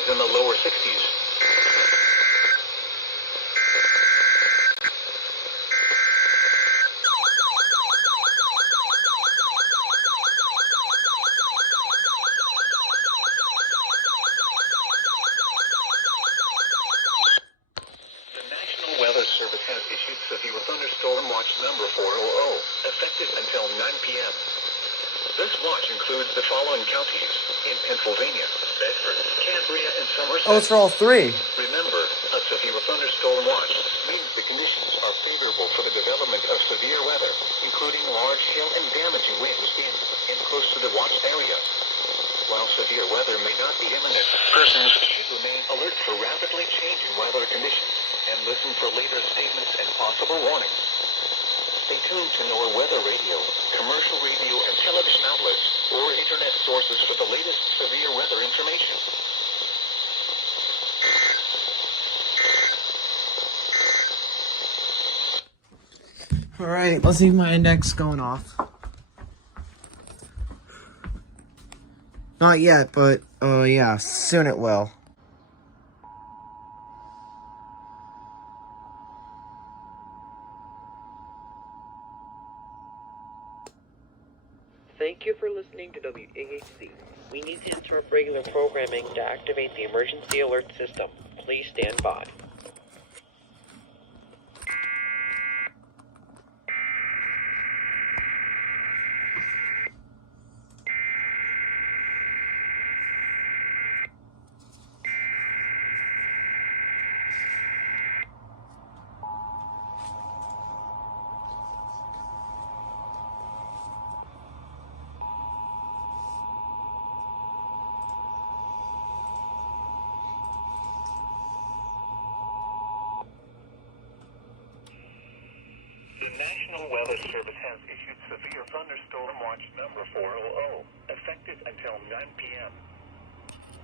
lows in the lower 60s. Service has issued severe thunderstorm watch number 400, effective until 9 p.m. This watch includes the following counties in Pennsylvania: Bedford, Cambria, and Somerset. Oh, it's for all three. Remember, a severe thunderstorm watch means the conditions are favorable for the development of severe weather, including large hail and damaging winds in and close to the watch area. While severe weather may not be imminent, persons should remain alert for rapidly changing weather conditions and listen for later statements and possible warnings. Stay tuned to NOAA Weather Radio, commercial radio and television outlets, or internet sources for the latest severe weather information. Alright, let's see my index going off. Not yet, but, yeah, soon it will. Thank you for listening to WAHC. We need to interrupt regular programming to activate the emergency alert system. Please stand by. The National Weather Service has issued severe thunderstorm watch number 400, effective until 9 p.m.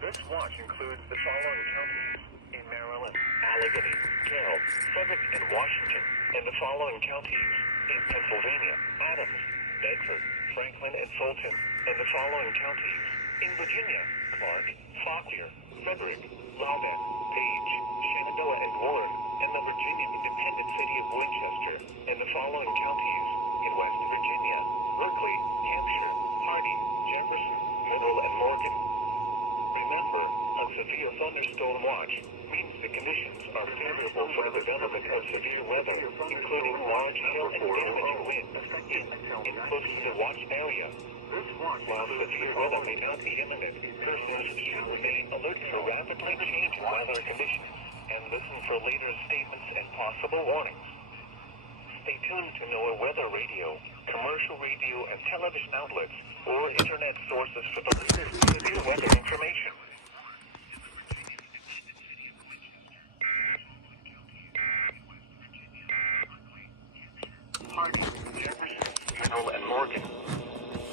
This watch includes the following counties in Maryland: Allegheny, Carroll, Frederick, and Washington, and the following counties in Pennsylvania: Adams, Bedford, Franklin, and Fulton, and the following counties in Virginia: Clark, Fauquier, Frederick, Loudoun, Page, Shenandoah, and Warren, and the Virginia independent city of Winchester, and the following counties in West Virginia: Berkeley, Hampshire, Harding, Jefferson, Mineral, and Morgan. Remember, a severe thunderstorm watch means the conditions are favorable for the development of severe weather, including large hail and damaging winds in close to the watch area. While severe weather may not be imminent, persons should remain alert for rapidly changing weather conditions and listen for later statements and possible warnings. Stay tuned to NOAA Weather Radio, commercial radio and television outlets, or internet sources for the latest severe weather information. Harding, Jefferson, Mineral, and Morgan.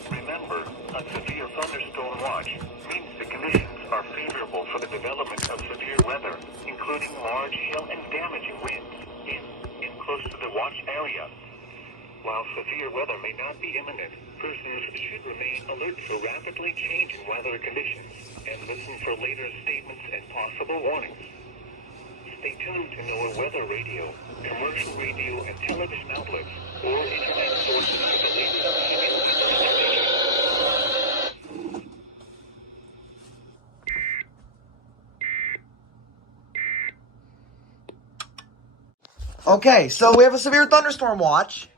Remember, a severe thunderstorm watch means the conditions are favorable for the development of severe weather, including large hail and damaging winds in and close to the watch area. While severe weather may not be imminent, persons should remain alert for rapidly changing weather conditions and listen for later statements and possible warnings. Stay tuned to NOAA Weather Radio, commercial radio and television outlets, or internet sources for the latest severe weather information. Okay, so we have a severe thunderstorm watch.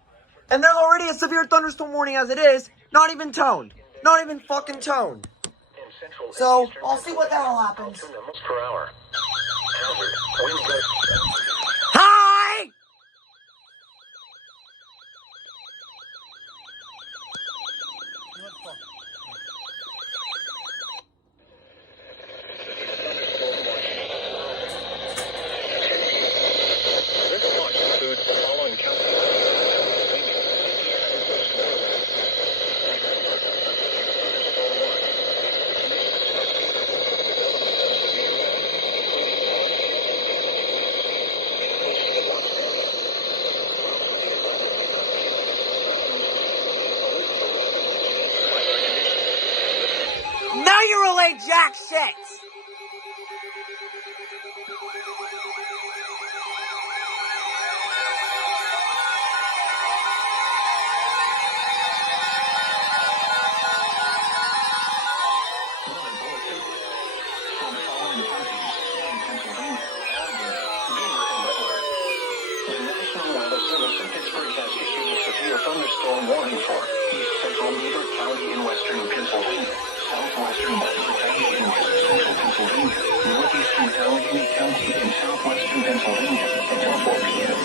And there's already a severe thunderstorm warning as it is. Not even toned. Not even fucking toned. So, I'll see what the hell happens. Per hour. Hi! This watch includes the following counties. Now you relay jack shit! Pittsburgh has issued a severe thunderstorm warning for east central Beaver County in western Pennsylvania, southwestern Butler County in west central Pennsylvania, northeastern Allegheny County in southwestern Pennsylvania until 4 p.m.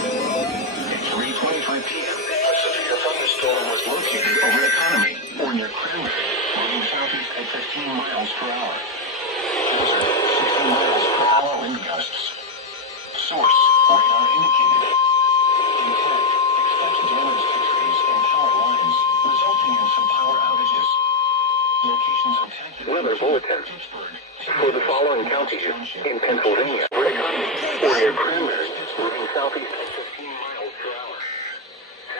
At 3:25 p.m., a severe thunderstorm was located over Economy or near Cambria, moving southeast at 15 miles per hour. Hazard, 60 miles per hour wind gusts. Source, radar indicated. Intact, expected damage to trees and power lines, resulting in some power outages. Locations intact. Weather bulletin for the following counties in Pennsylvania. Or near Cambria, moving southeast at 15 miles per hour.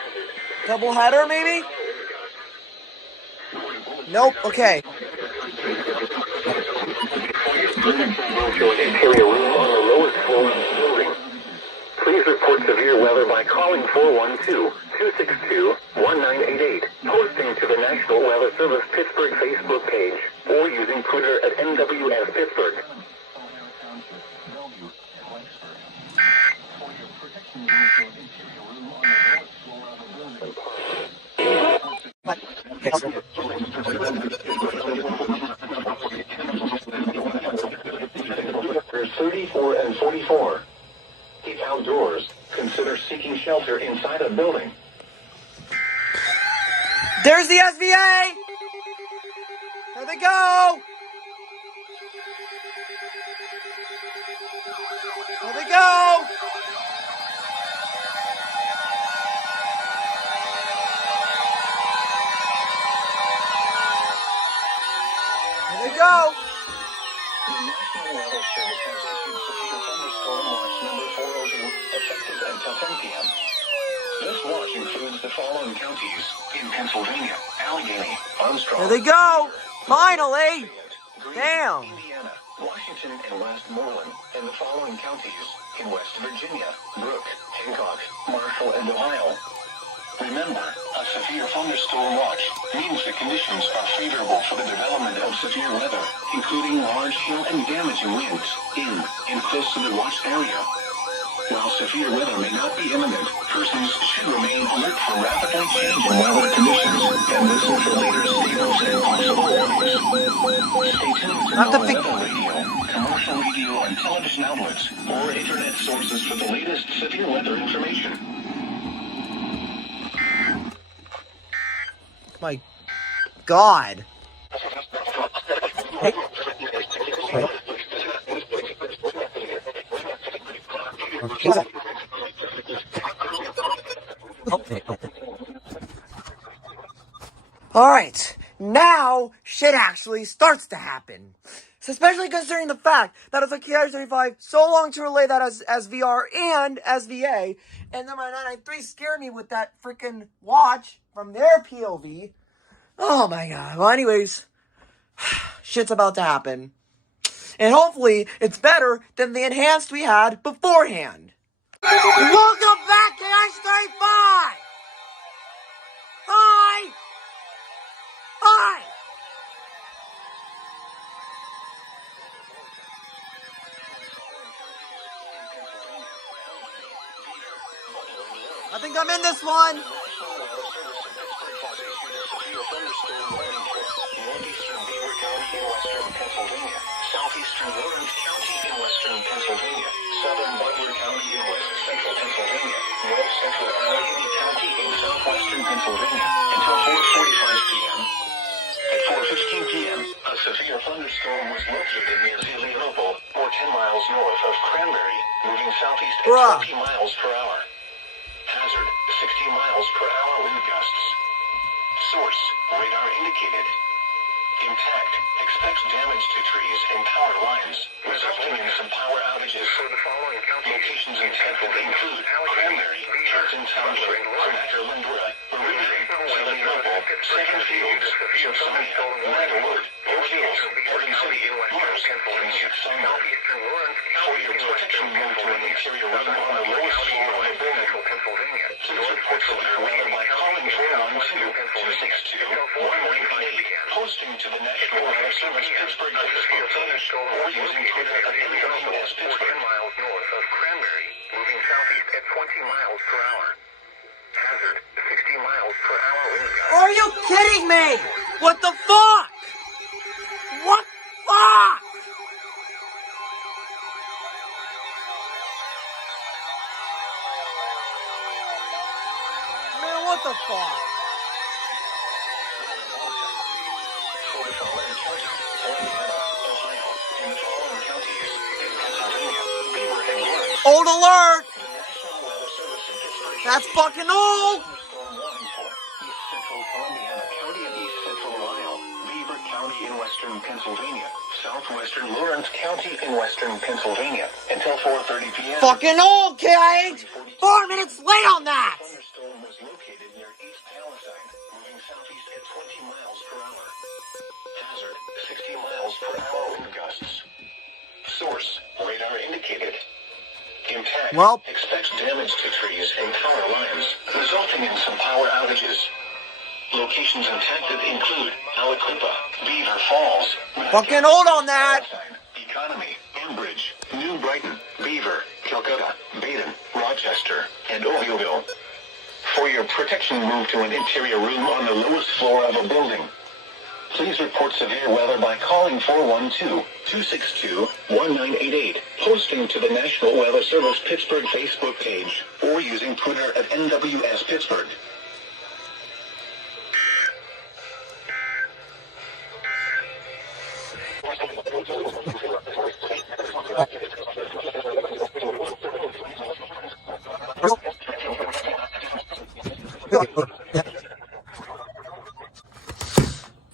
Hazard. Double header, maybe? Nope. Okay. Interior room on the lowest floor of the building. Please report severe weather by calling 412-262-1988, posting to the National Weather Service Pittsburgh Facebook page, or using Twitter at NWS Pittsburgh. Numbers 34 and 44. Keep outdoors. Consider seeking shelter inside a building. There's the SVA! There they go! There they go! There they go! The National Weather Service has issued severe thunderstorm watch number 402, effective until 10 p.m. This watch includes the following counties in Pennsylvania: Allegheny, Armstrong. There they go! Finally! Greene, Damn! Indiana, Washington, and Westmoreland, and the following counties in West Virginia: Brooke, Hancock, Marshall, and Ohio. Remember, a severe thunderstorm watch means the conditions are favorable for the development of severe weather, including large hail and damaging winds in and close to the watched area. While severe weather may not be imminent, persons should remain alert for rapidly changing weather conditions and listen for later signals and possible warnings. Stay tuned to Not the weather radio, commercial radio and television outlets, or internet sources for the latest severe weather information. My God. Alright, now shit actually starts to happen. So especially considering the fact that it took KIH35 so long to relay that as VR and SVA, and then my 993 scared me with that freaking watch from their POV. Oh my God. Well, anyways, shit's about to happen. And hopefully it's better than the enhanced we had beforehand. Welcome back to KIH35! Hi! Hi! I think I'm in this one. Northeastern Beaver County in western Pennsylvania, southeastern Orange County in western Pennsylvania, southern Butler County in west central Pennsylvania, north central Allegheny County in southwestern Pennsylvania until 4:45 p.m. At 4:15 p.m., a severe thunderstorm was located near Milleville, or 10 miles north of Cranberry, moving southeast at 20 miles per hour. Hazard, 60 miles per hour wind gusts. Source, radar indicated. intact. Expects damage to trees and power lines, resulting in some power outages. For the following locations intended include Cambria, Charlton Township, Senator Lindora, Meridian, Southern Noble, Seven Fields, Yosemite, Meadowwood, Oak Hills, Oregon City, Mars, and Southeastern. For your protection, move to an interior room on the lowest floor of a building. Please report severe weather by calling 412-262-1988, posting to the National Weather Service Pittsburgh Facebook page, or using Twitter at MillersvilleWX&EAS Pittsburgh. 10 miles north of Cranberry, moving southeast at 20 miles per hour. Hazard, 60 miles per hour wind gusts. Are you kidding me? What the fuck? What the fuck? Man, what the fuck? For the following counties, Indiana, Ohio, and the following counties in Pennsylvania, Beaver and Lawrence. Old alert! The National Weather Service in Pittsburgh. That's fucking old! Thunderstorm warning for East Central Columbiana County and East Central Ohio, Beaver County in Western Pennsylvania, Southwestern Lawrence County in Western Pennsylvania, until 4:30 p.m. Fucking old, KIH! 4 minutes late on that! Thunderstorm was located near East Palestine, moving southeast at 20 miles per hour. Hazard, 60 miles per hour wind gusts. Source, radar indicated. Impact, Well. expects damage to trees and power lines, resulting in some power outages. Locations impacted include Aliquippa, Beaver Falls, Fucking hold on that! Economy, Ambridge, New Brighton, Beaver, Calcutta, Baden, Rochester, and Ovieville. For your protection, move to an interior room on the lowest floor of a building. Please report severe weather by calling 412-262-1988, posting to the National Weather Service Pittsburgh Facebook page, or using Twitter at NWS Pittsburgh.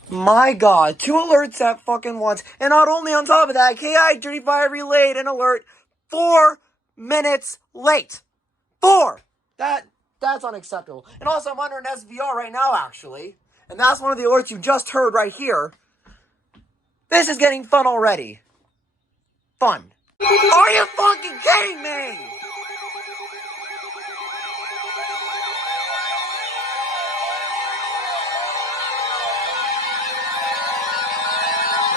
My God, 2 alerts at fucking once. And not only on top of that, KIH35 relayed an alert 4 minutes late. 4! That's unacceptable. And also, I'm under an SVR right now, actually. And that's one of the alerts you just heard right here. This is getting fun already. Fun. Are you fucking kidding me?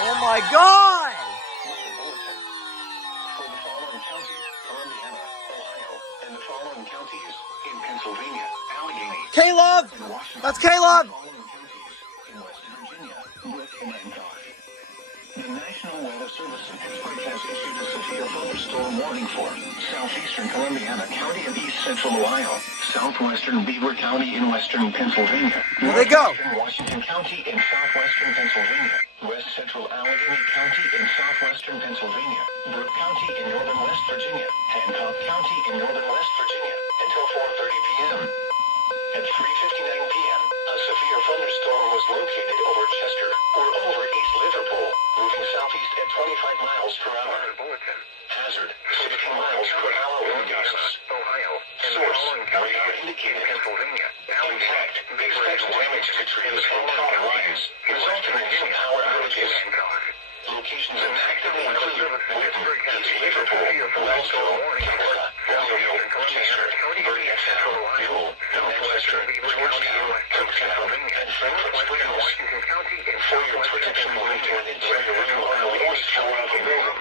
Oh my God! For the following counties, Columbiana, Ohio, and the following counties in Pennsylvania, Allegheny, Caleb! and Washington. That's Caleb! The following counties in West Virginia, Brick and Hancock. The National Weather Service in Pittsburgh has issued a severe thunderstorm warning for Southeastern Columbiana County and East Central Ohio, Southwestern Beaver County in Western Pennsylvania, There they go. Northwestern Washington County in Southwestern Pennsylvania, West Central Allegheny County in Southwestern Pennsylvania, Brooke County in Northern West Virginia, Hancock County in Northern West Virginia, until 4:30 p.m. At 3:59 p.m., a severe thunderstorm was located over Chester or over East Liverpool, moving southeast at 25 miles per hour. Hazard, 60 miles per hour wind gusts. Ohio, and the Source, following counties radar in indicated. Pennsylvania. Impact, expects damage to trees and power lines, resulting in some power outages. Locations impacted include Wilton, East Liverpool, Wellsville, Calcutta, Ovieville, Chester, Bergen, Buell, Manchester, Georgetown, Cooktown, and Frederick Springs. For your protection, move to an interior room on the lowest floor of a building.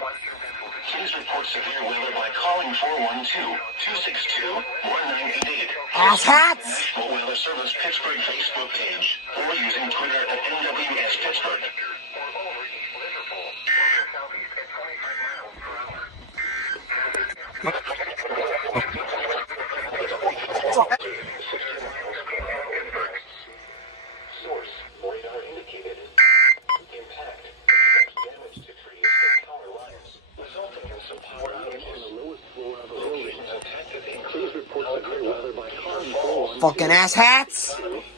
Please report severe weather by calling 412-262-1988. Asshats! National Weather Service Pittsburgh Facebook page, or using Twitter at NWS Pittsburgh. Source, radar indicated. Impact, damage to trees and power lines, resulting in some power outages. On the lowest floor of a building affected includes reports of severe weather by Carson Falls. Fucking asshats!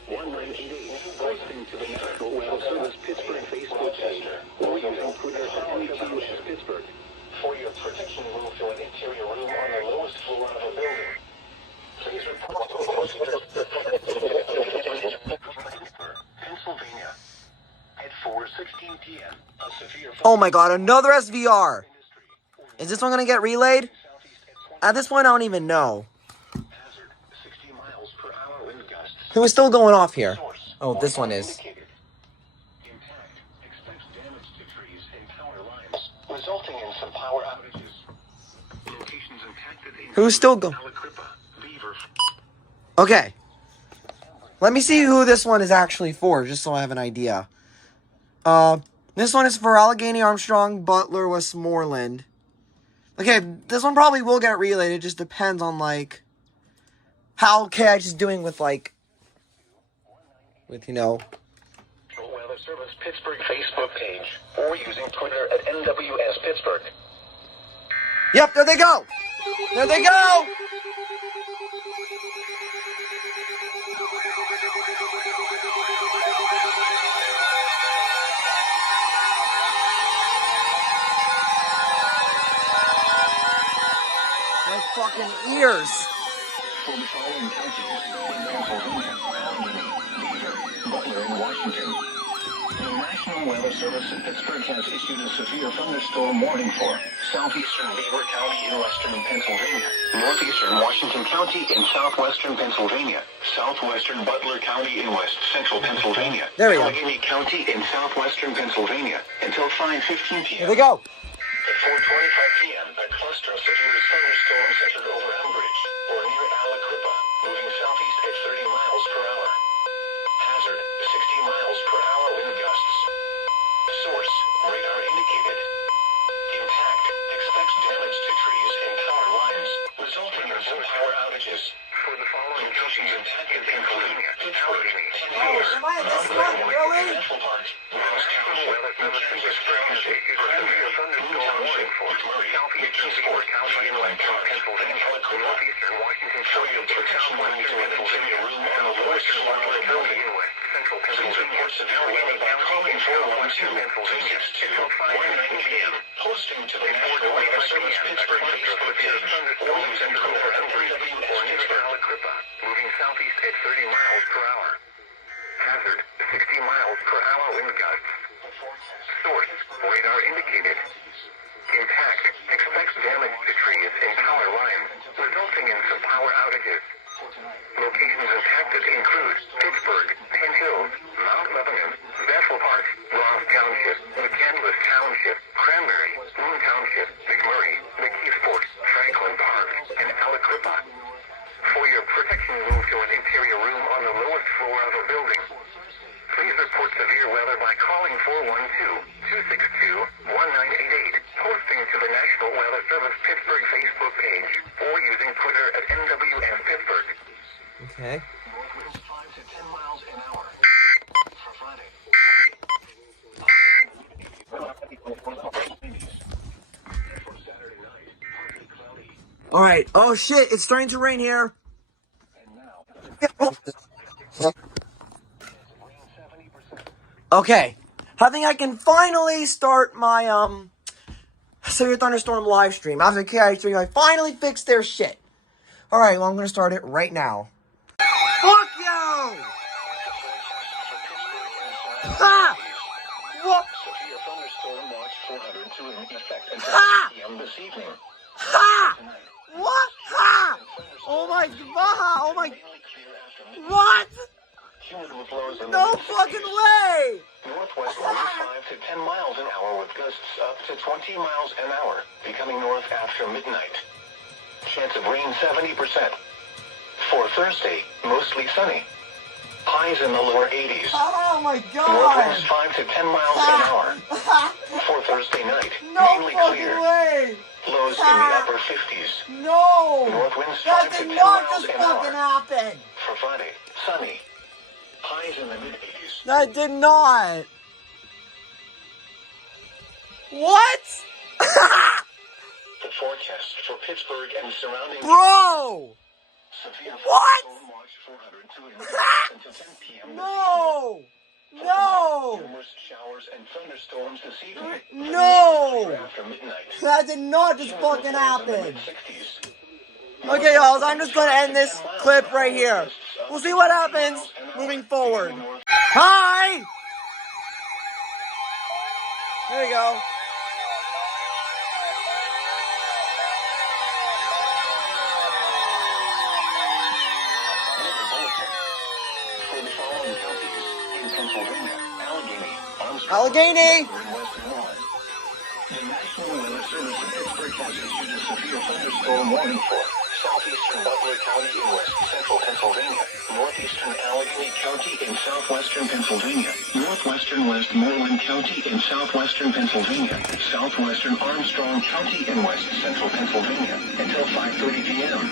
1988, posting to the National Weather Service Pittsburgh Facebook interior room on the lowest floor of a building. Please report to Pennsylvania at 4:16 p.m. A severe Oh my god, another SVR. Is this one gonna get relayed? At this point, I don't even know. hazard 60 miles per hour wind gusts. Who is still going off here? Oh, this one is. Impact expects damage to trees and power lines, resulting in some power outages. Locations impacted in Who's still going? Beaver. Okay. Let me see who this one is actually for, just so I have an idea. This one is for Allegheny, Armstrong, Butler, Westmoreland. Okay, this one probably will get relayed. It just depends on, like, how KIH is doing with, like, Weather Service Pittsburgh Facebook page or using Twitter at NWS Pittsburgh. Yep, there they go! There they go! My fucking ears! For the following counties in Pennsylvania, Allegheny, Beaver, Butler, and Washington. The National Weather Service in Pittsburgh has issued a severe thunderstorm warning for Southeastern Beaver County in western Pennsylvania, Northeastern Washington County in southwestern Pennsylvania, Southwestern Butler County in west central Pennsylvania, There we go. Allegheny County in southwestern Pennsylvania until 5:15 p.m. There they go! At 4:25 p.m., a cluster of severe thunderstorms entered over Elmbridge or near Aliquippa, moving southeast at 30 miles per hour. Hazard, 60 miles per hour wind gusts. Source, radar indicated. Impact, expects damage to trees and power lines, resulting in some power outages. For the following locations impacted include Pittsburgh, Pennsylvania, Am I in this one? Really? Central Park, Wells Township, Kansas Township, Cambria, Boone Township, McKeesport, Franklin Park, and Aliquippa. Northeastern Washington For your protection, we need to maintain your room on the lowest floor of the building. Central Please report severe weather by calling 412-262-19 p.m. Posting to the National Weather Service Pittsburgh Facebook page or using Twitter at NWS Pittsburgh. Moving southeast at 30 miles per hour. Hazard, 60 miles per hour wind gusts. Source, radar indicated. Impact, expects damage to trees and power lines, resulting in some power outages. Locations impacted include Pittsburgh, Penn Hills, Mount Lebanon, Bethel Park, Ross Township, McCandless Township, Cranberry, Boone Township, McMurray, McKeesport, Franklin Park, and Aliquippa. For your protection, move to an interior room on the lowest floor of a building. Please report severe weather by calling 412-262-1988, posting to the National Weather Service Pittsburgh Facebook page, or using Twitter at NWS Pittsburgh. Okay. North winds 5 to 10 miles an hour. For Friday. For Saturday night, partly cloudy. Alright. Oh shit, it's starting to rain here. And now, Okay. I think I can finally start my, Severe Thunderstorm live stream. After KIH35 finally fixed their shit. Alright, well, I'm gonna start it right now. Fuck you! Ah! What? severe thunderstorm watch 402 in effect until Ah! 8 p.m. this evening. Ha! Tonight, What? Ha! Oh my god! Oh my... mainly clear after midnight. What? Cumulative lows in the No mid-60s. fucking way! Northwest winds 5 to 10 miles an hour with gusts up to 20 miles an hour, becoming north after midnight. Chance of rain 70%. For Thursday, mostly sunny. Highs in the lower 80s. Oh my North god! winds 5 to 10 miles an hour. For Thursday night, No mainly fucking clear. way! Lows in the upper 50s. No! North winds That 5 to 10 did not miles just an fucking hour. happen! For Friday, sunny. Highs in the mid-80s. That did not! What? The forecast for Pittsburgh and surrounding Bro! severe What? thunderstorm watch 402 in until 10 p.m. this evening. No! No! Numerous showers and thunderstorms this evening. No! After midnight. That did not just fucking happen. Mid-60s. Okay, y'all, I'm just gonna end this clip right here. We'll see what happens moving forward. Hi! There you go. For the following counties in Pennsylvania, Allegheny! The National Weather Service in Pittsburgh has issued a severe thunderstorm warning for southeastern Butler County in west central Pennsylvania, northeastern Allegheny County in southwestern Pennsylvania, northwestern Westmoreland County in southwestern Pennsylvania, southwestern Armstrong County in west central Pennsylvania until 5:30 p.m.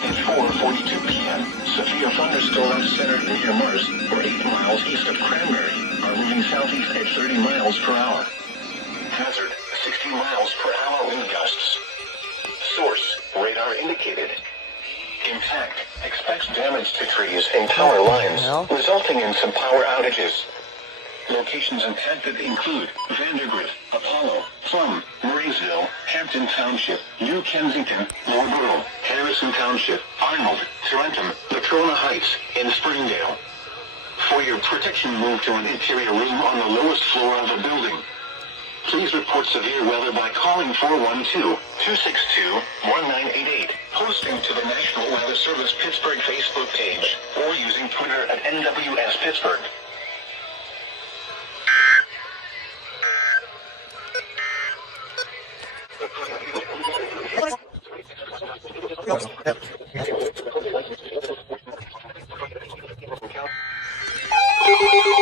At 4:42 p.m., severe thunderstorms centered near Mars, or 8 miles east of Cambria, are moving southeast at 30 miles per hour. Hazard, 60 miles per hour wind gusts. Source, radar indicated. Impact, expects damage to trees and power lines, resulting in some power outages. Locations impacted include Vandergrift, Apollo, Plum, Murraysville, Hampton Township, New Kensington, Loughborough, Harrison Township, Arnold, Tarentum, Latrona Heights, and Springdale. For your protection, move to an interior room on the lowest floor of the building. Please report severe weather by calling 412-262-1988, posting to the National Weather Service Pittsburgh Facebook page, or using Twitter at NWS Pittsburgh.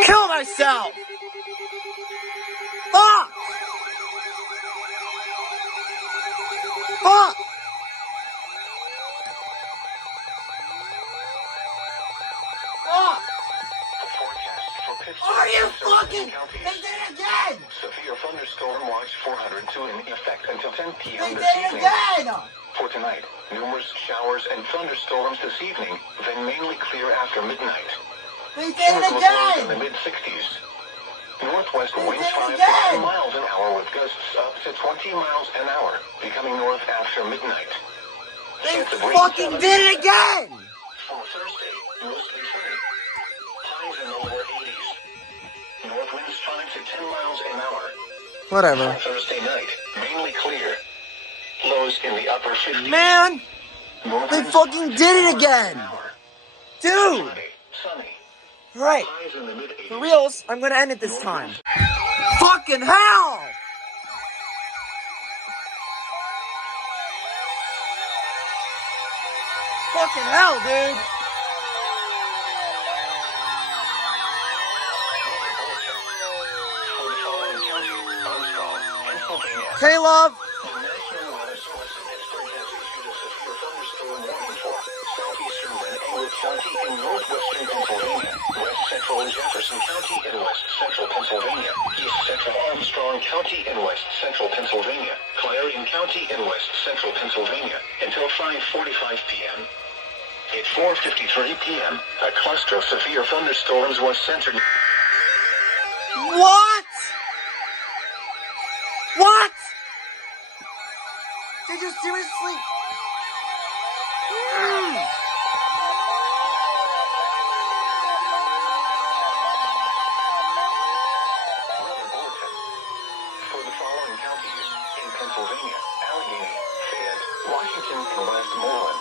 Kill myself! Fuck! Fuck! Fuck! Are you fucking? They did it again! Severe thunderstorm watch 402 in effect until 10 They p.m. did this it evening. again! For tonight, numerous showers and thunderstorms this evening, then mainly clear after midnight. They did Chemical it lows in the again! mid-60s. Northwest They winds did it 5 to 10 again! miles an hour with gusts up to 20 miles an hour, becoming north after midnight. They Chance of rain fucking 70. did it again! For Thursday, mostly sunny. Highs in the lower 80s. North winds 5 to 10 miles an hour. Whatever. For Thursday night, mainly clear. Lows in the upper 50s. Man! North They winds fucking 5 to did 10 it miles again! an hour. Dude! Sunny. Right. Highs in the mid-80s. For reals, I'm gonna end it this time. Fucking hell! Fucking hell, dude! For the following county, Armstrong, Pennsylvania. Okay, love? The National Weather Service in Pittsburgh has issued a severe thunderstorm warning for southeastern Van Engel County in northwestern Pennsylvania, west central Jefferson County in west central Pennsylvania, east central Armstrong County in west central Pennsylvania, Clarion County in west central Pennsylvania, until 5:45 p.m. At 4:53 p.m., a cluster of severe thunderstorms was centered. What? What? Did you seriously? Weather bulletin. For the following counties in Pennsylvania, Allegheny, Fayette, Washington, and Westmoreland.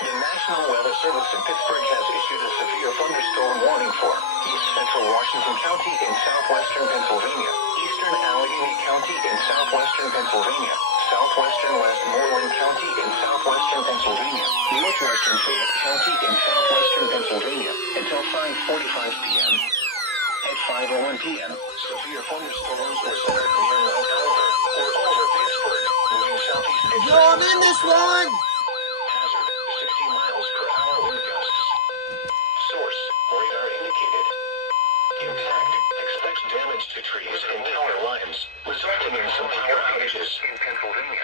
The National Weather Service in Pittsburgh has issued a severe thunderstorm warning for east central Washington County in southwestern Pennsylvania, eastern Allegheny County in southwestern Pennsylvania, southwestern Westmoreland County in southwestern Pennsylvania, northwestern Fayette County in southwestern Pennsylvania until 5:45 p.m. At 5:01 p.m., severe thunderstorms were centered near Mount Oliver or over Pittsburgh, moving southeast at Yo, I'm in this one! Hazard, 60 miles per hour wind gusts. Source, radar indicated. Impact, expects damage to trees and power lines, resulting in some power outages.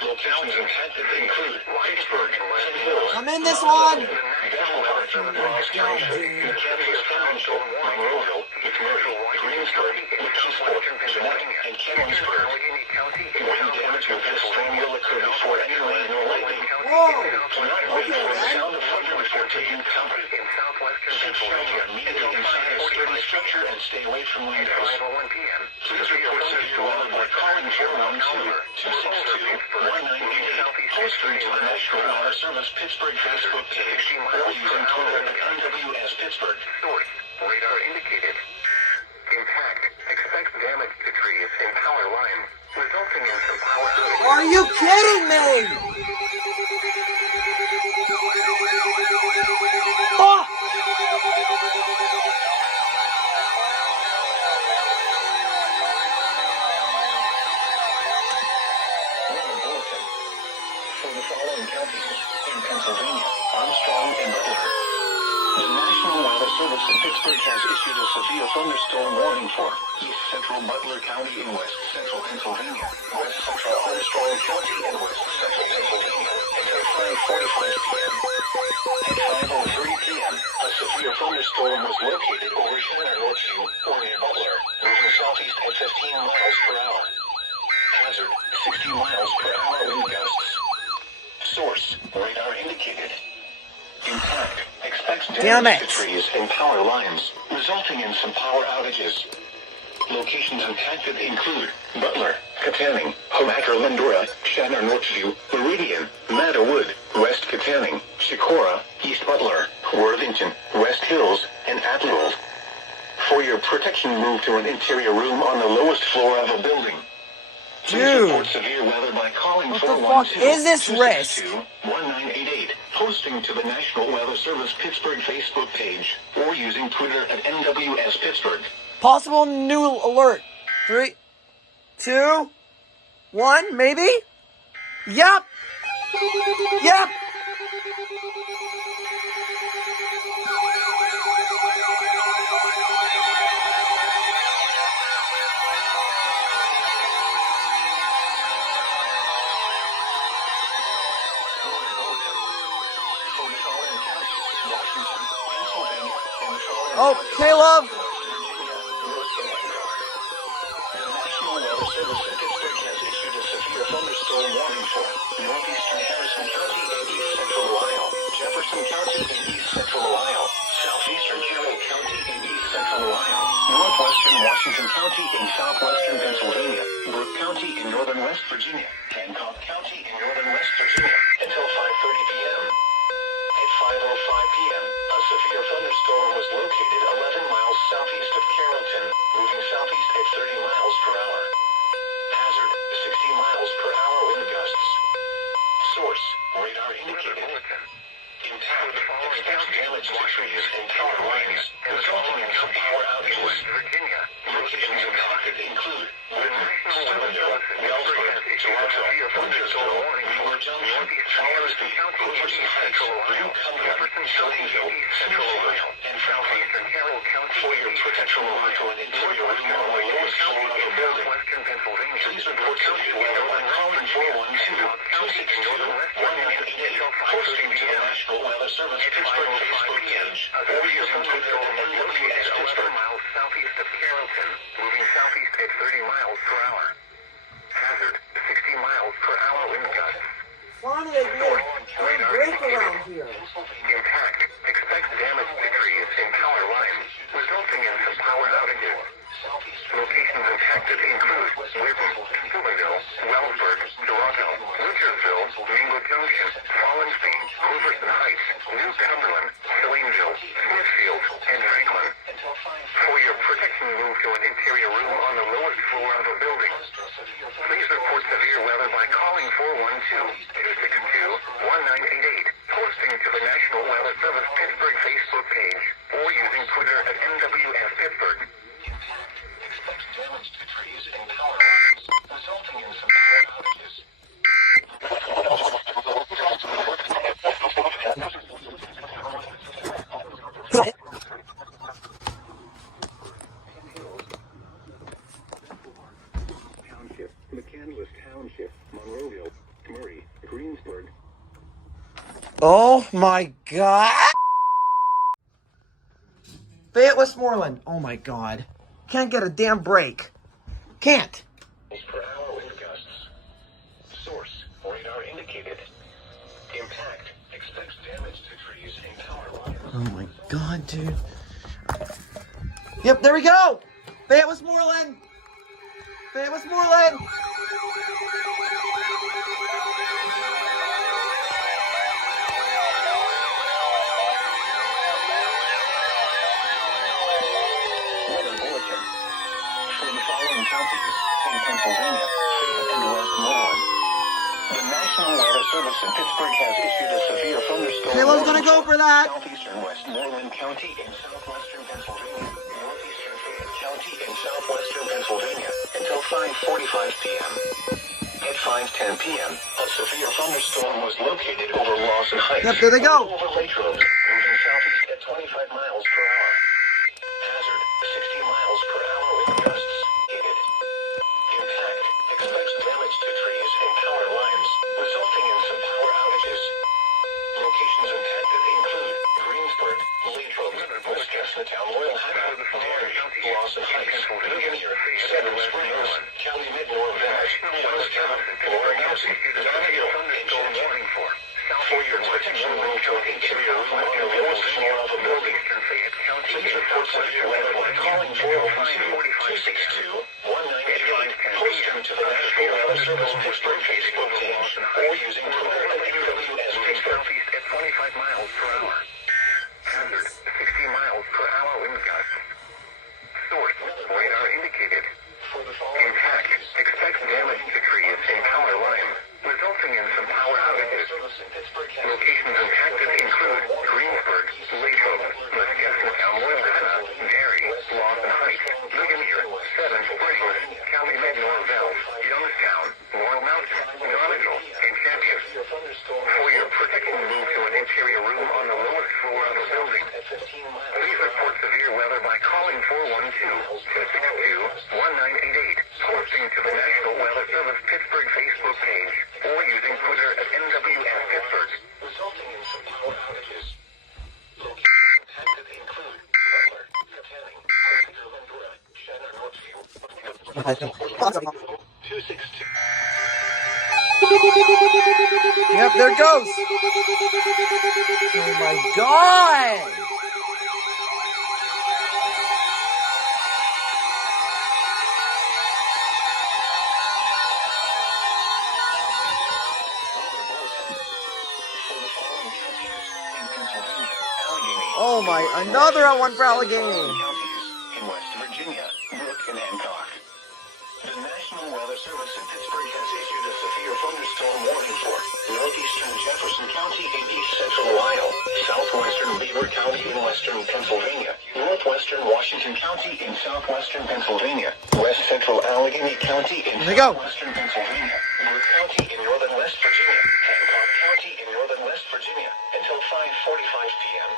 Locations impacted include Pittsburgh, St. Hills, I'm in this one! Ross Township, McCandless Township, Monroeville, McMurray, Greensburg, McKeesport, Jeanette, and Canonsburg. Wind damage with this storm will occur before any rain or lightning. Whoa! Do not wait for the sound of thunder before taking cover. Seek shelter immediately inside a sturdy structure and stay away from windows. Please report severe weather by calling 412-262-1988, posting to the National Weather Service Pittsburgh Facebook page, or using Twitter at NWS Pittsburgh. Source, radar indicated. Impact, expect damage to trees and power lines, resulting in some power outages. Are you kidding me? Fuck! Weather bulletin. For the following counties in Pennsylvania, Armstrong and Butler. The National Weather Service in Pittsburgh has issued a severe thunderstorm warning for East Central Butler County in West Central Pennsylvania, West Central Armstrong County in West Central Pennsylvania until 5:45 p.m. At 5:30 p.m., a severe thunderstorm was located over Shannon Orchard or near Butler, moving southeast at 15 miles per hour. Hazard, 60 miles per hour wind gusts. Source, radar indicated. Impact, expect damage to trees and power lines, resulting in some power outages. Locations impacted include Butler, Katanning, Homaker Lindora, Shannon Northview, Meridian, Matterwood, West Katanning, Chicora, East Butler, Worthington, West Hills, and Attleboro. For your protection, move to an interior room on the lowest floor of a building. Please Dude, report severe weather by calling what the fuck is this risk? 412-262-1988, posting to the National Weather Service Pittsburgh Facebook page, or using Twitter at NWS Pittsburgh. Possible new alert. 3, 2, 1, maybe? Yep! Yep! Okay, love. The National Weather Service in Pittsburgh has issued a severe thunderstorm warning for northeastern Harrison County and east central Ohio, Jefferson County and east central Ohio, southeastern Carroll County and east central Ohio, northwestern Washington County and southwestern Pennsylvania, Brooke County in northern West Virginia, Hancock County in northern West Virginia, until 5:30 p.m. At 5:05 p.m., a severe thunderstorm was located 11 miles southeast of Carrollton, moving southeast at 30 miles per hour. Hazard, 60 miles per hour wind gusts. Source, radar indicated. Impact, expect damage to trees and power lines, resulting in some power outages. Locations impacted include Whitman, Steubenville, Wellsburg, Toronto, Wintersville, Beaver Junction, Flowersby, Jefferson Heights, New Cumberland, Shelbyville, Smithfield, and Southeastern Carroll County. For your protection, move to an interior room on the lowest floor of a building. Please report severe weather by calling 412-262-1988, posting to the National Weather Service Pittsburgh Facebook page, or using Twitter at NWS Pittsburgh. Miles southeast of Carrollton, moving southeast at 30 miles per hour. Hazard, 60 miles per hour wind gusts. Finally, I made a break around here. Impact, expect damage to trees and power lines, resulting in some power outages. Locations impacted include Whitman, Steubenville, Wellsburg, Toronto, Wintersville, Mingo Junction, Fallensby, Hooverson Heights, New Cumberland, Salineville, Smithfield, and Franklin. For your protection, move to an interior room on the lowest floor of a building. Please report severe weather by calling 412-262-1988, posting to the National Weather Service Pittsburgh Facebook page, or using Twitter at NWS Pittsburgh. Expect damage to trees and power lines, resulting in some power outages. Township, McCandless Township, Monroeville, Murray, Greensburg. Oh my god! Fayette, Westmoreland. Oh my God. Can't get a damn break. Can't. Per hour wind gusts. Source, radar indicated. Impact, expects damage to trees and power lines. Oh my God, dude. Yep, there we go. Fayette, Westmoreland. Fayette, Westmoreland. Weather bulletin. For the following counties in Pennsylvania, Fayette and Westmoreland. The National Weather Service in Pittsburgh has issued a severe thunderstorm. Kayla's gonna go for that. Southeastern Westmoreland County in southwestern Pennsylvania, northeastern Fayette County in southwestern Pennsylvania until 5:45 p.m. At 5:10 p.m., a severe thunderstorm was located over Lawson Heights. Yep, there they go. Over Lake Road, moving southeast at 25 miles per hour. Hazard, 60 miles per hour wind gusts. Aided. Impact, expects damage to trees and power lines, resulting in some power outages. Locations impacted include Greensburg, Latrobe, Westchestnut-Town, Loyal Heights, Dairy, Lawson Heights, Beaver, Seven Springs, Calumet, Norvell, Youngstown, Warren Housing, Donahue, and Cambria. For your protection, roll to an interior room on the lowest floor of a building. Please report severe weather by calling 412-262-1988, posting to the National Weather Service Pittsburgh Facebook page, or using Twitter at MillersvilleWX&EAS. Southeast at 25 miles per hour. Hazard, 60 miles per hour wind gusts. Source, radar indicated. Impact, expects damage to trees and power lines, resulting in some power outages. Locations impacted include Greensburg, Latrobe, Westchestnut-Town, Loyal Heights, Dairy, Lawson Heights, Beaver, Seven Springs, Calumet, Norvell, Youngstown, Laurel Mountain, Donahue, and Cambria. For your protection, move to an interior room on the lowest floor of the building. Please report severe weather by calling 412-262-1988, posting to the National Weather Service Pittsburgh Facebook page, or using Twitter at NWS Pittsburgh. Resulting in some power outages. Locations impacted include Butler, Katanning, Ventura, Shannon, Northfield, 262. Yep, there it goes. Oh my God. Oh my, another one for Allegheny. In West Virginia, Brooke and Hancock. The National Weather Service in Pittsburgh has issued a severe thunderstorm warning for northeastern Jefferson County in east central Ohio, southwestern Beaver County in western Pennsylvania, northwestern Washington County in southwestern Pennsylvania, west central Allegheny County in southwestern Pennsylvania, Brooke County in northern West Virginia, Hancock County in northern West Virginia until 5:45 p.m.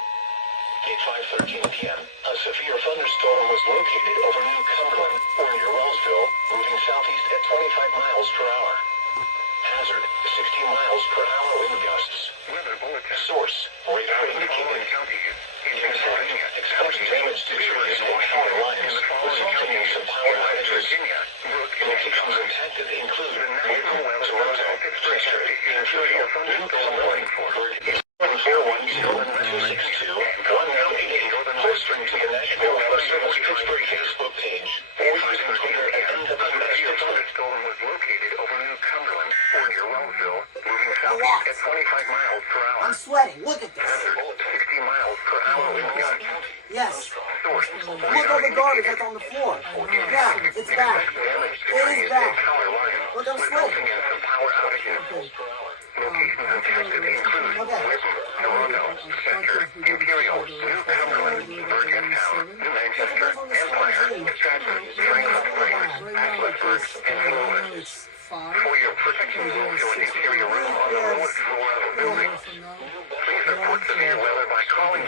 At 5:13 p.m., a severe thunderstorm was located over New Cumberland, or near Wellsville, moving southeast at 25 miles per hour. Hazard, 60 miles per hour wind gusts. Weather bulletin. Source, radar indicated. Pennsylvania expects damage to trees and power lines, resulting in some power outages. Locations impacted include Wheaton, Toronto, Chester, Imperial, New Cumberland, Berg, 412-262-1988, posting to the National Weather Service Pittsburgh Facebook page, or using Twitter at NWS Thunderstorm was located over New Cumberland, or near Wellsville, moving southeast at 25 miles per hour. I'm sweating. Look at this. Hazard, 60 miles per hour wind gusts. Yes. Source, Look at the garbage that's on the floor. Yeah, it's back. It is back. power lines, Look, I'm resulting sweating. in some power outages. Locations impacted include Wheaton, Toronto, Chester, Imperial, New Cumberland, Burgettstown, New Manchester, Empire, Stratford, Springfield Springs, Butler, and Lawrence. For your protection, move to an interior room on the lowest floor of the building. Please report severe weather by calling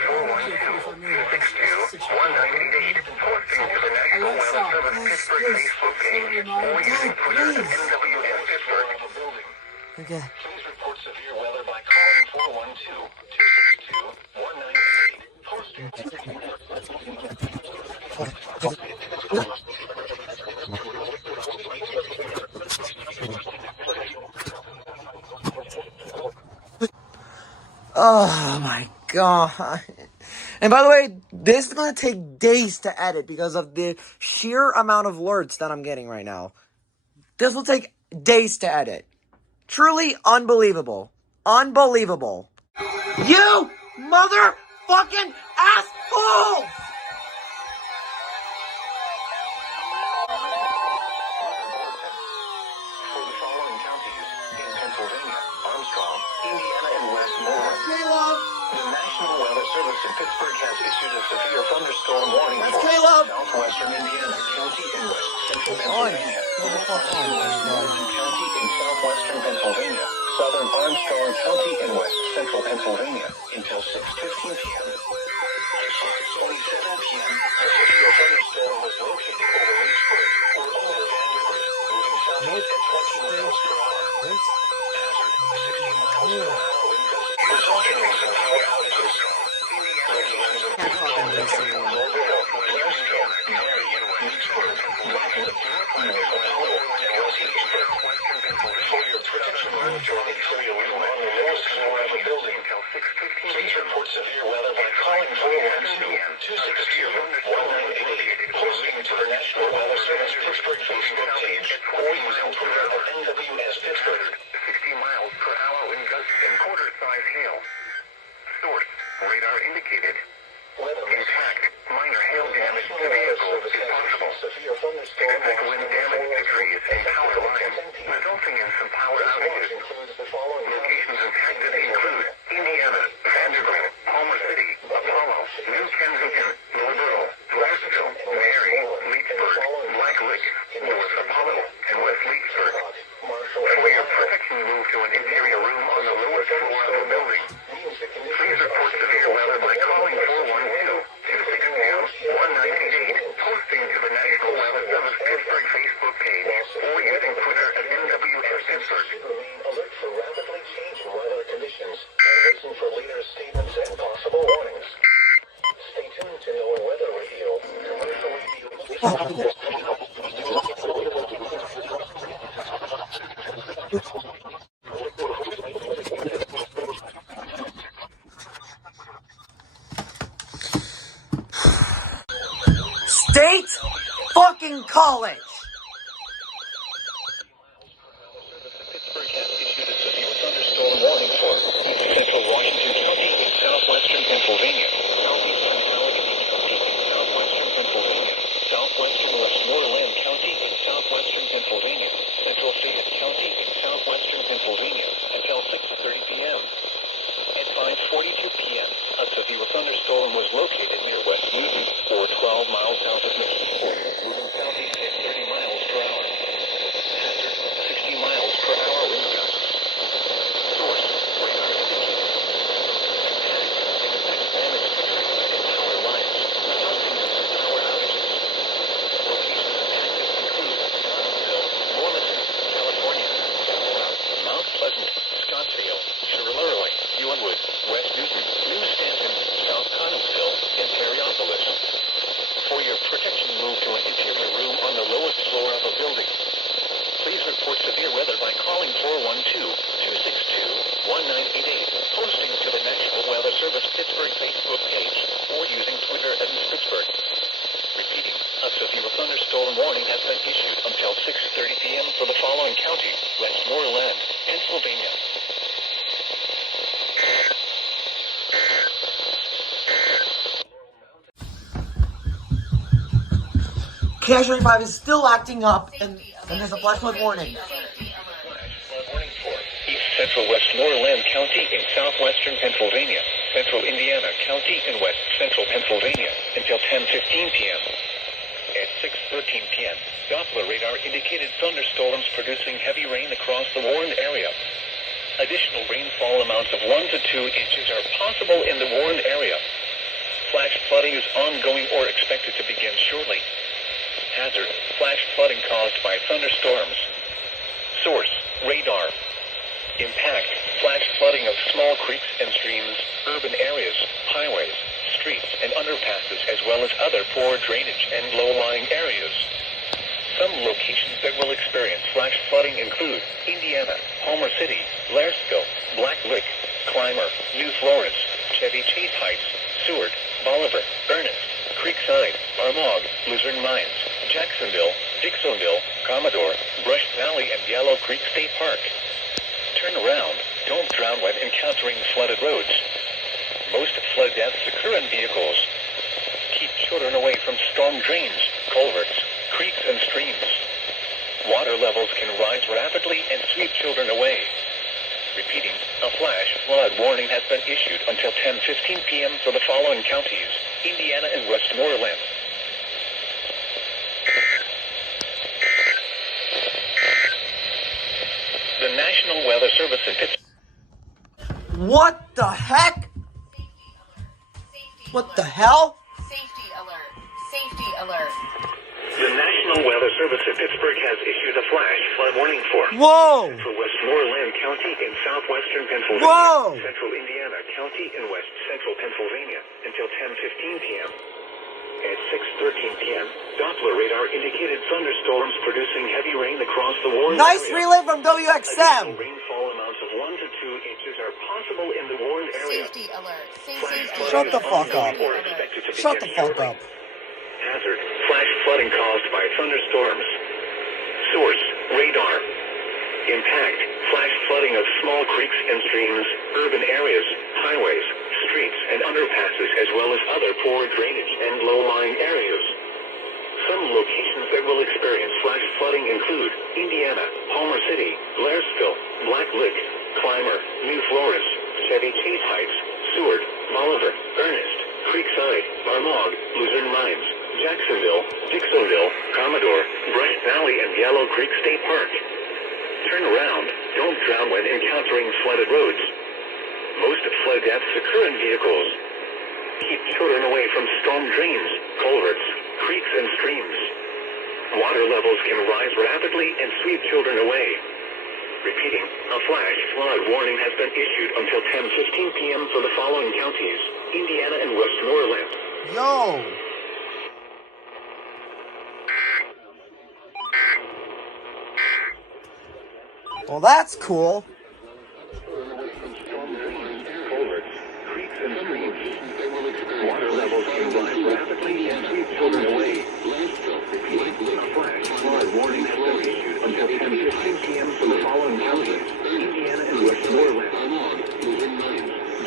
412-262-1988, posting to the National Weather Service Pittsburgh Facebook page, or using Twitter at NWS Pittsburgh. Okay. Please report severe weather by calling 412-262-1988, posting Oh my god. And by the way, this is going to take days to edit because of the sheer amount of alerts that I'm getting right now. This will take days to edit. Truly unbelievable. Unbelievable. You motherfucking assholes! For the following counties in Pennsylvania, Armstrong, Indiana, and Westmoreland. The National Weather Service in Pittsburgh has issued a severe thunderstorm warning for southwestern Indiana County and west central Pennsylvania, Westmoreland County in southwestern Pennsylvania, southern Armstrong County and west central Pennsylvania until 6:15 p.m. At 6:27 p.m., a severe thunderstorm was located over Lynchburg or over Vanderbilt, moving southeast at 20 miles per hour. Hazard, 60 miles per hour wind gusts, resulting in some power outages. Locations of Thunderstorm, Mary, Lynchburg, Backlogged, North Apollo, and West Pittsburgh. For your protection, monitor the interior room on the lowest floor of the building. Please report severe weather by calling 412-262-1988, posting to the National Weather Service Pittsburgh Facebook page, or using Twitter at NWS Pittsburgh. 60 miles per hour wind gusts and quarter-size hail. Source, radar indicated. Impact, minor hail damage to vehicles is possible. Expect wind damage to trees and power lines, resulting in some power outages. Locations impacted include Indiana, Vanderbilt, Palmer City, Apollo, New Kensington, Marlboro, Louisville, Mary, Leechburg, Black Lick, North Apollo, and West Leechburg. For your protection, move to an interior room on the lowest floor of the building. Please report severe weather by calling 412-262-1988, posting to the National Weather Service Pittsburgh Facebook page, or using Twitter at NWS Pittsburgh. Remain alert for rapidly changing weather conditions and listen for leaders' statements and possible warnings. Stay tuned to know Weather Radio. Commercial radio. State fucking college! Pittsburgh has issued a severe thunderstorm warning for central Washington County in southwestern Pennsylvania, southeastern Allegheny County in southwestern Pennsylvania, southwestern Westmoreland County in southwestern Pennsylvania, central Fayette County in southwestern Pennsylvania until 6:30 p.m. At 5:42 p.m., a severe thunderstorm was located near West Newton, or 12 miles south of Mission, moving southeast at 30 miles per hour. Hazard, 60 miles per hour wind gusts. Source, radar indicated. Impact, damage to trees and power lines, resulting in some power outages. Locations impacted include Scottsdale, Morrison, California, Mount Pleasant, Scottsdale, Cherilleroi, Ewenwood, West Newton, New Stanton, South Connellsville, and Perryopolis. For your protection, move to an interior room on the lowest floor of a building. Please report severe weather by calling 412-262-1988, posting to the National Weather Service Pittsburgh Facebook page, or using Twitter at Pittsburgh. Repeating, a severe thunderstorm warning has been issued until 6:30 p.m. for the following county: Westmoreland, Pennsylvania. KIH35 is still acting up, and there's a flash flood warning. East Central Westmoreland County in southwestern Pennsylvania, Central Indiana County in west central Pennsylvania until 10:15 p.m. At 6:13 p.m., Doppler radar indicated thunderstorms producing heavy rain across the warned area. Additional rainfall amounts of 1 to 2 inches are possible in the warned area. Flash flooding is ongoing or expected to begin shortly. Hazard, flash flooding caused by thunderstorms. Source, radar. Impact, flash flooding of small creeks and streams, urban areas, highways, streets and underpasses, as well as other poor drainage and low-lying areas. Some locations that will experience flash flooding include Indiana, Homer City, Blairsville, Black Lick, Clymer, New Florence, Chevy Chase Heights, Seward, Bolivar, Ernest, Creekside, Armagh, Luzerne Mines, Jacksonville, Dixonville, Commodore, Brush Valley, and Yellow Creek State Park. Turn around. Don't drown when encountering flooded roads. Most flood deaths occur in vehicles. Keep children away from storm drains, culverts, creeks, and streams. Water levels can rise rapidly and sweep children away. Repeating, a flash flood warning has been issued until 10:15 p.m. for the following counties: Indiana and Westmoreland. The National Weather Service in Pittsburgh. What the heck? What the hell? Safety alert. Safety alert. The National Weather Service in Pittsburgh has issued a flash flood warning for Whoa! Westmoreland County in southwestern Pennsylvania, Whoa! central Indiana County in west central Pennsylvania until 10:15 p.m. At 6:13 p.m., Doppler radar indicated thunderstorms producing heavy rain across the warned Nice area. relay from WXM. Additional rainfall amounts of 1 to 2 inches are possible in the warned area. Safety alert. Flash Safety flooding Shut is the fuck ongoing up. or expected to Shut the begin fuck shortly. up. Hazard: flash flooding caused by thunderstorms. Source: radar. Impact: flash flooding of small creeks and streams, urban areas, highways, streets, and underpasses, as well as other poor drainage and low-lying areas. Some locations that will experience flash flooding include Indiana, Homer City, Blairsville, Black Lick, Clymer, New Florence, Chevy Chase Heights, Seward, Bolivar, Ernest, Creekside, Armagh, Luzerne Mines, Jacksonville, Dixonville, Commodore, Brush Valley, and Yellow Creek State Park. Turn around. Don't drown when encountering flooded roads. Most flood deaths occur in vehicles. Keep children away from storm drains, culverts, creeks, and streams. Water levels can rise rapidly and sweep children away. Repeating, a flash flood warning has been issued until 10:15 p.m. for the following counties: Indiana and Westmoreland. Yo! Well, that's cool. Water levels can rise rapidly and sweep children away. A flash flood warning has been issued until 10:15 p.m. for the following counties: Indiana and Westmoreland.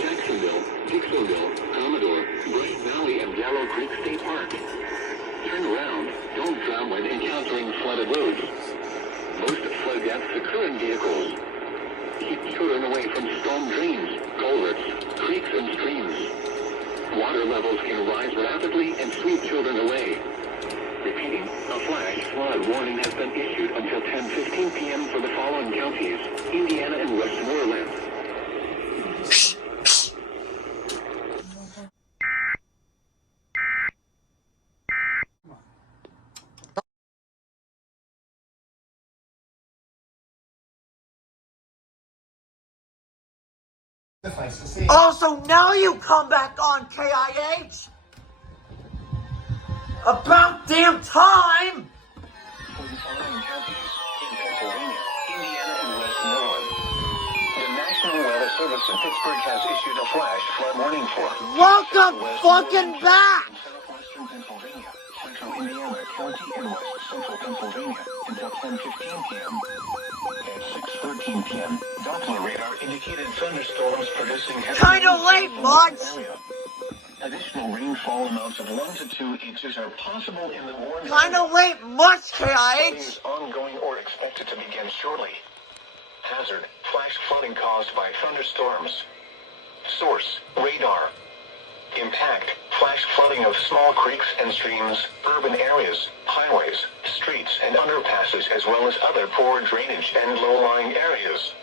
Jacksonville, Dixonville, Commodore, Brush Valley, and Yellow Creek State Park. Turn around. Don't drown when encountering flooded roads. Most flood deaths occur in vehicles. Keep children away from storm drains, culverts, creeks, and streams. Water levels can rise rapidly and sweep children away. Repeating, a flash flood warning has been issued until 10:15 p.m. for the following counties: Indiana and Westmoreland. Oh, so now you come back on KIH? About damn time! For the following counties in Pennsylvania, Indiana, and Westmoreland. The National Weather Service in Pittsburgh has issued a flash flood warning for Welcome fucking back! southwestern Pennsylvania, central Indiana County, and west central Pennsylvania until 10:15 p.m. At 6:13 p.m., Doppler radar indicated thunderstorms producing heavy Kinda rain late, in the Bugs. area. Additional rainfall amounts of 1 to 2 inches are possible in the warned Kinda area. late much, Flooding KIH. is ongoing or expected to begin shortly. Hazard: flash flooding caused by thunderstorms. Source: radar. Impact: flash flooding of small creeks and streams, urban areas, highways, streets, and underpasses, as well as other poor drainage and low-lying areas.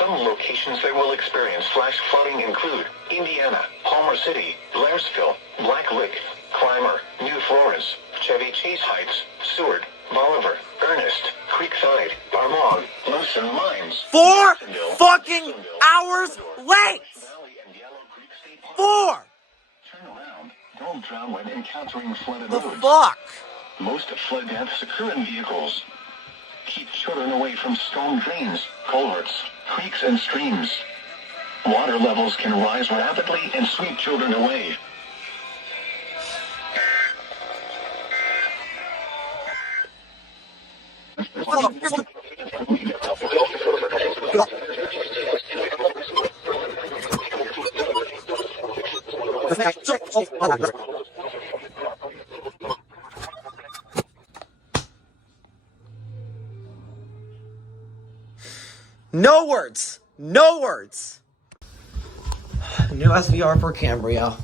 Some locations that will experience flash flooding include Indiana, Homer City, Blairsville, Black Lick, Clymer, New Florence, Chevy Chase Heights, Seward, Bolivar, Ernest, Creekside, Armagh, Luzerne Mines, 4 Jacksonville, fucking Dixonville, hours Commodore, late! Brush Valley, and Yellow Creek State Park. 4! Turn around. Don't drown when encountering flooded The roads. fuck? Most flood deaths occur in vehicles. Keep children away from storm drains, culverts, creeks, and streams. Water levels can rise rapidly and sweep children away. No words. No words. New SVR for Cambria.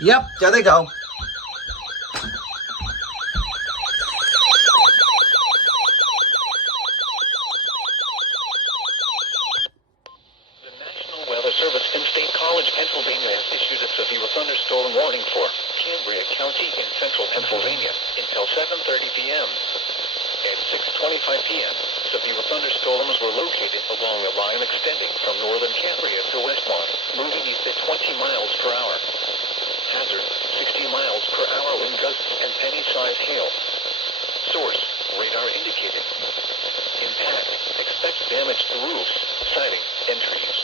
Yep, there they go. The National Weather Service in State College, Pennsylvania has issued a severe thunderstorm warning for Cambria County in central Pennsylvania until 7:30 p.m. At 6:25 p.m., severe thunderstorms were located along a line extending from northern Cambria to Westmont, moving east at 20 miles per hour. Hazard, 60 miles per hour wind gusts and penny-sized hail. Source, radar indicated. Impact, expect damage to roofs, siding, and trees.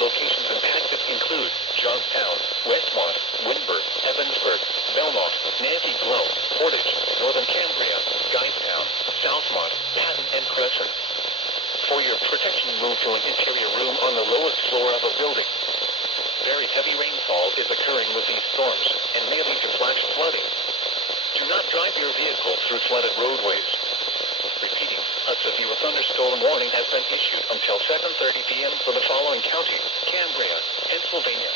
Locations impacted include Johnstown, Westmont, Windber, Evansburg, Belmont, Nancy Glo, Portage, Northern Cambria, Guystown, Southmont, Patton, and Crescent. For your protection, move to an interior room on the lowest floor of a building. Very heavy rainfall is occurring with these storms and may lead to flash flooding. Do not drive your vehicle through flooded roadways. Repeating, a severe thunderstorm warning has been issued until 7:30 p.m. for the following counties: Cambria, Pennsylvania.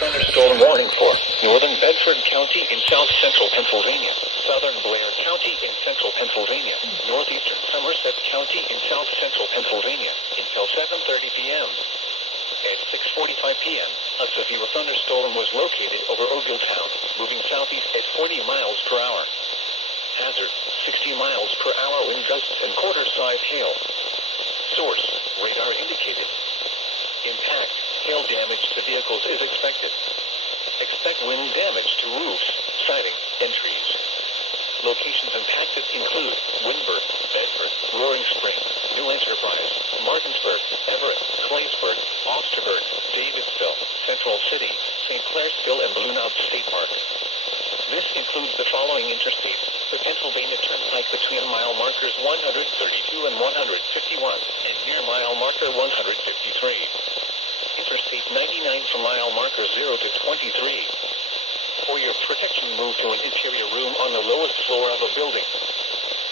Thunderstorm warning for northern Bedford County in south central Pennsylvania, southern Blair County in central Pennsylvania, northeastern Somerset County in south central Pennsylvania until 7:30 p.m. At 6:45 p.m., a severe thunderstorm was located over Ogletown, moving southeast at 40 miles per hour. Hazard, 60 miles per hour wind gusts and quarter-size hail. Source, radar indicated. Impact, hail damage to vehicles is expected. Expect wind damage to roofs, siding, and trees. Locations impacted include Windber, Bedford, Roaring Spring, New Enterprise, Martinsburg, Everett, Claysburg, Osterburg, Davidsville, Central City, St. Clairsville, and Blue Knob State Park. This includes the following interstates: the Pennsylvania Turnpike between mile markers 132 and 151, and near mile marker 153. Interstate 99 from mile marker 0 to 23. For your protection, move to an interior room on the lowest floor of a building.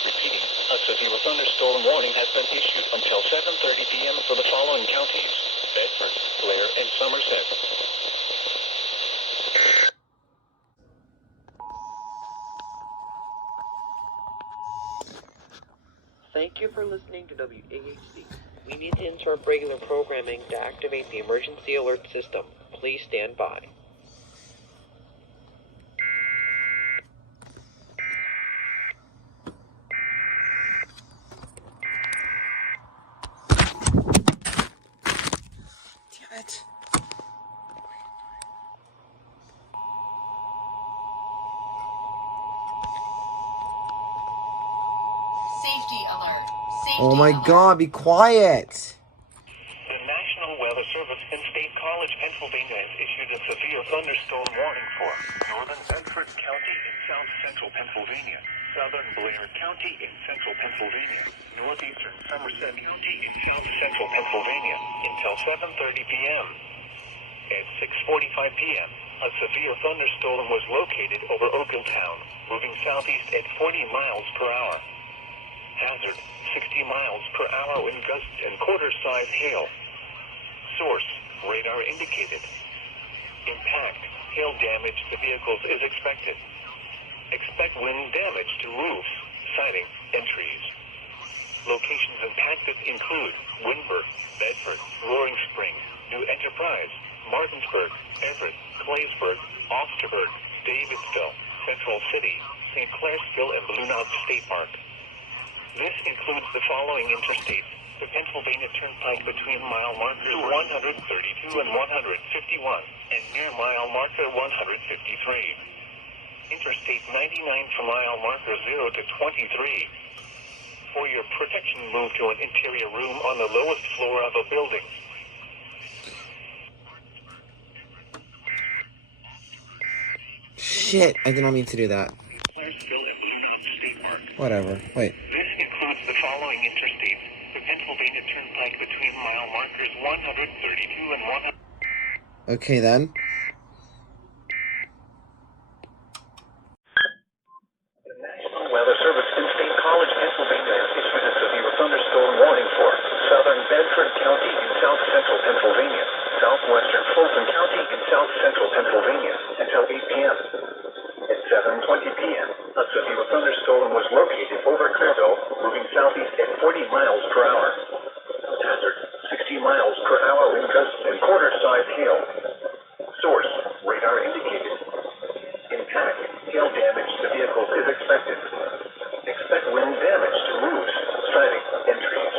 Repeating, a severe thunderstorm warning has been issued until 7:30 p.m. for the following counties: Bedford, Blair, and Somerset. Thank you for listening to WAHC. We need to interrupt regular programming to activate the emergency alert system. Please stand by. Damn it. Safety alert. Safety Oh my alert. god, be quiet. The National Weather Service in State College, Pennsylvania has issued a severe thunderstorm warning for northern Bedford County in south central Pennsylvania, southern Blair County in central Pennsylvania, northeastern Somerset County in south central Pennsylvania until 7:30 p.m. At 6:45 p.m., a severe thunderstorm was located over Ogletown, moving southeast at 40 miles per hour. Hazard, 60 miles per hour wind gusts and quarter-size hail. Source, radar indicated. Impact, hail damage to vehicles is expected. Expect wind damage to roofs, siding, and trees. Locations impacted include Windber, Bedford, Roaring Spring, New Enterprise, Martinsburg, Everett, Claysburg, Osterburg, Davidsville, Central City, St. Clairsville, and Blue Knob State Park. This includes the following interstates: the Pennsylvania Turnpike between mile markers 132 and 151, and near mile marker 153. Interstate 99 from mile marker 0 to 23. For your protection, move to an interior room on the lowest floor of a building. Shit, I did not mean to do that. Clairsville and Blue Knob State Park. Whatever. Wait. This includes the following interstates: the Pennsylvania Turnpike between mile markers 132 and 100. Okay then. The National Weather Service in State College, Pennsylvania has issued a severe thunderstorm warning for southern Bedford County in south central Pennsylvania, southwestern Fulton County in south central Pennsylvania until 8 p.m. At 7:20 p.m., a severe thunderstorm was located over Clearville, moving southeast at 40 miles per hour. Hazard, 60 miles per hour wind gusts and quarter-size hail. Source, radar indicated. Impact, hail damage to vehicles is expected. Expect wind damage to roofs, siding, and trees.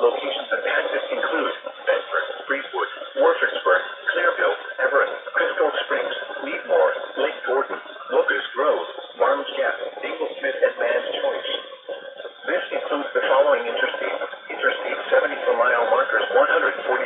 Locations impacted include Bedford, Freeport, Warfordsburg, Clearville, Everett, Crystal Springs, Leadmore, Lake Gordon, Locust Grove, Barnes Gap, Dinglesmith, and Man's Choice. This includes the following interstates: Interstate 70 for mile markers 142